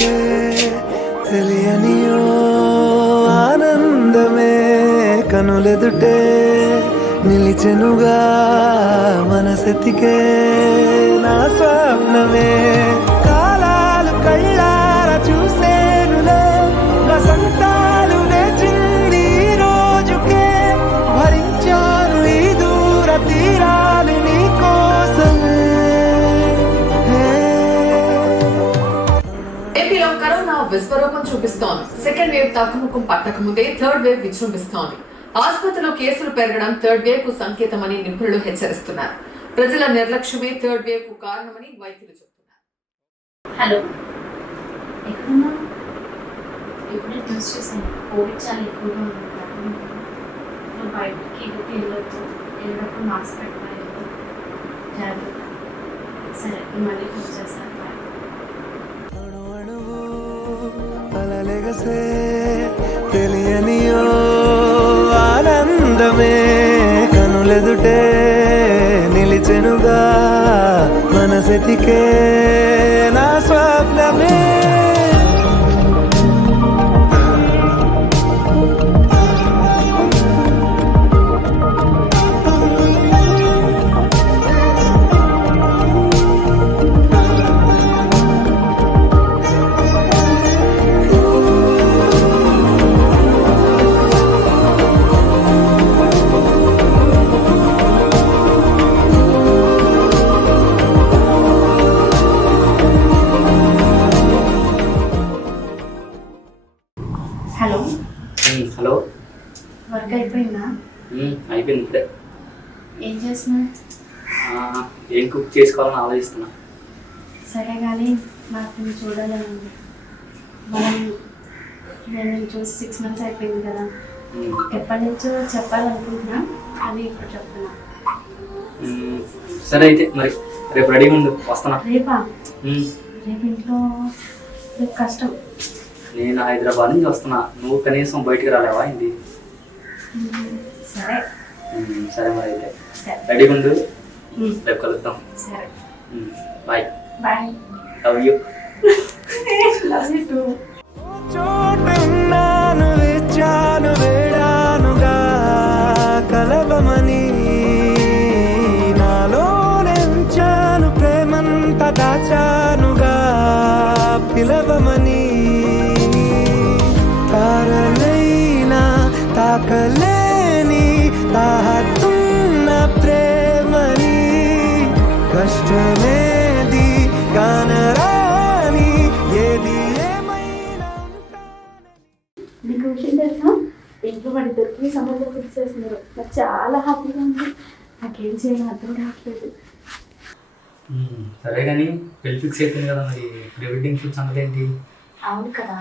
వెతికే తెలియనియో ఆనందమే కనులెదుటే నిలిచెనుగా మనసెతికే నా స్వప్నమే కాలాలు కళ్ళార చూసేనులే వసంతాలు వేచింది ఈ రోజుకే భరించాను ఈ దూర తీరాలు నీ కోసమే. ఏపీలో కరోనా విశ్వరూపం చూపిస్తోంది. సెకండ్ వేవ్ తగ్గుముఖం పట్టక ముందే థర్డ్ వేవ్ విజృంభిస్తోంది. ఆసుపత్రిలో కేసులు పెరగడం థర్డ్ వేవ్ కు సంకేతమని నిపుణులు హెచ్చరిస్తున్నారు. ప్రజల నిర్లక్ష్యమే థర్డ్ వేవ్ కు కారణమని వైద్యులు చెబుతున్నారు. హలో, ఎక్కడున్నా? ఇప్పుడే న్యూస్ చూసాను, కోవిడ్ చాలా ఎక్కువగా ఉంది. బయటికి వెళ్ళొద్దు, వెళ్ళినప్పుడు మాస్క్ పెట్టుకోవాలి, జాగ్రత్త. సరే, మళ్ళీ ఫోన్ చేస్తాను. అలలెగసే తెలియనియో ఆనందమే కనులెదుటే నిలిచెనుగా మనసెతికే నా స్వప్నమే. హలో, హలో, వర్క్ అయిపోయిందా? అయిపోయింది ఇప్పుడే. ఏం చేస్తున్నా? ఏం కుక్ చేసుకోవాలని ఆలోచిస్తున్నా. సరే కానీ నాకు నేను చూడాలని ఉంది. నేను చూసి 6 months అయిపోయింది కదా. ఎప్పటి నుంచో చెప్పాలనుకుంటున్నా, అది ఇప్పుడు చెప్తున్నా. సరే అయితే మరి రేపు రెడీగా ఉండు, వస్తున్నా. రేపా? రేపు ఇంట్లో రేపు కష్టం. నేను హైదరాబాద్ నుంచి వస్తున్నా, నువ్వు కనీసం బయటికి రాలేవా ఏంటి? సరే సరే మరి అయితే రెడీగా ఉండు, రేపు కలుద్దాం. సరే, bye. Bye. Love you. Love you too. చోటున్నాను వేచాను వేడానుగా కలవమని నాలో నెంచాను ప్రేమంత దాచానుగా పిలవమని తారలైనా తాకలేని తాహతున్న ప్రేమని కష్టమేది కానరాని ఏది మీకు విషయం తెలుసా? ఇంట్లో మన ఇద్దరికి సంబంధం ఫిక్స్ చేస్తున్నారు. నాకు చాలా హ్యాపీగా ఉంది. నాకేం చేయాలో అర్థం కావట్లేదు. సరే కానీ పెళ్లి ఫిక్స్ అయిపోయింది కదా, మరి ప్రీ వెడ్డింగ్ షూట్ సంగతి ఏంటి? అవును కదా,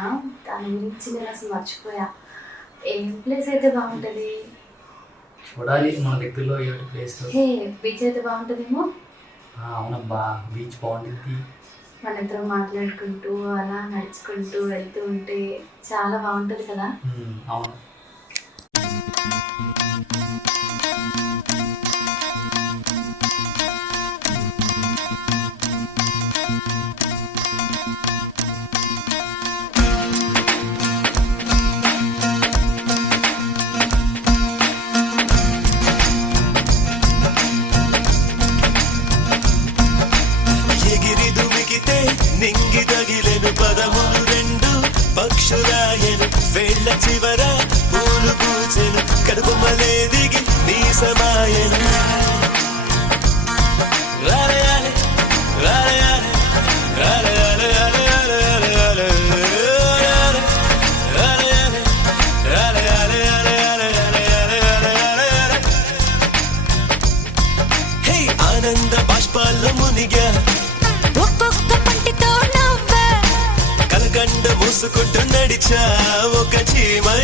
దాని గురించి నేను అసలు మర్చిపోయా. ఏం ప్లేస్ అయితే బాగుంటుంది? చూడాలి మన దగ్గరలో ఏమిటి ప్లేస్. బీచ్ అయితే బాగుంటుందేమో. అవునబ్బా, బీచ్ బాగుంటుంది. మన ఇద్దరం మాట్లాడుకుంటూ అలా నడుచుకుంటూ వెళ్తూ ఉంటే చాలా బాగుంటుంది కదా. అవును. నింగి తగిలెను పదములు రెండు పక్షురాయను వేళ్ళ చివర పూలు పూచెను కడుపు మలే దిగి నీ సమాయను రాలయాలే రాలయాలే రాలయాలే రాలయాలే రాలయాలే రాలయాలే రాలయాలే రాలయాలే. హే ఆనంద బాష్పాల్లో మునిగా కలకండ మూసుకుంటూ నడిచా ఒక చీమై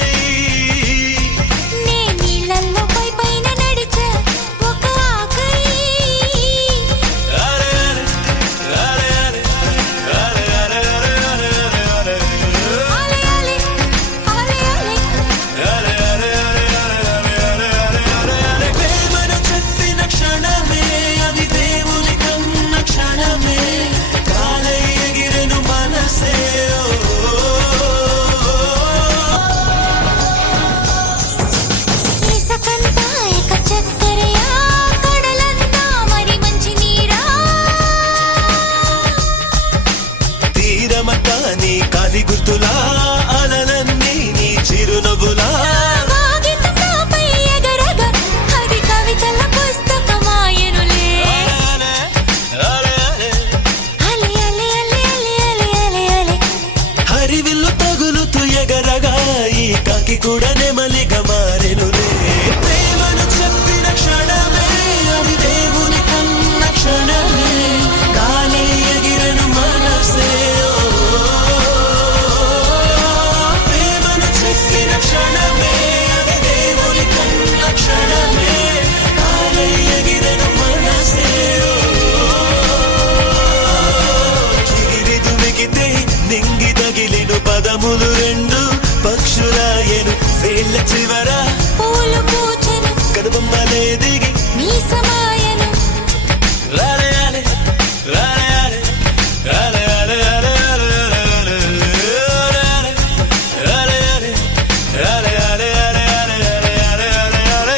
నీళ్ళల్లో పైన నడిచా ఒక ఆకై ప్రేమను చెప్పిన క్షణమే అది దేవుని కన్న క్షణమే కాలై ఎగిరెను మనసే కూడా నెమలిగా మారెనులే. ప్రేమను చెప్పిన క్షణమే అది దేవుని కన్న క్షణమే. గాలి ఎగిరెను మనసే. ప్రేమను చెప్పిన క్షణమే అది దేవుని కన్న క్షణమే. గాలి ఎగిరెను మనసే. ఎగిరిదుమిగితే నింగి తగిలిను పదములు రెండు పక్షురాయను వేళ్ళ చివర పూలు పూచెను కనుబొమ్మలే దిగి నీ సమాయను లాలే లాలే లాలే లాలే లాలే లాలే లాలే లాలే లాలే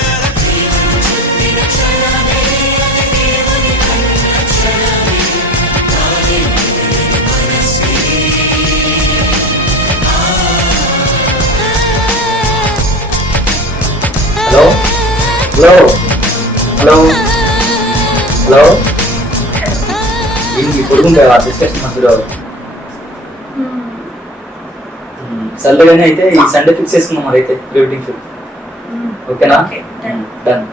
హలో హలో హలో హలో ఏంటి కొడుకుంటే డిస్కషన్ మధ్యలో సర్లే కానీ అయితే ఈ సండే ఫిక్స్ చేసుకున్నాం మరి అయితే ప్రీ వెడ్డింగ్ షూట్ ఓకేనా Okay, done. డన్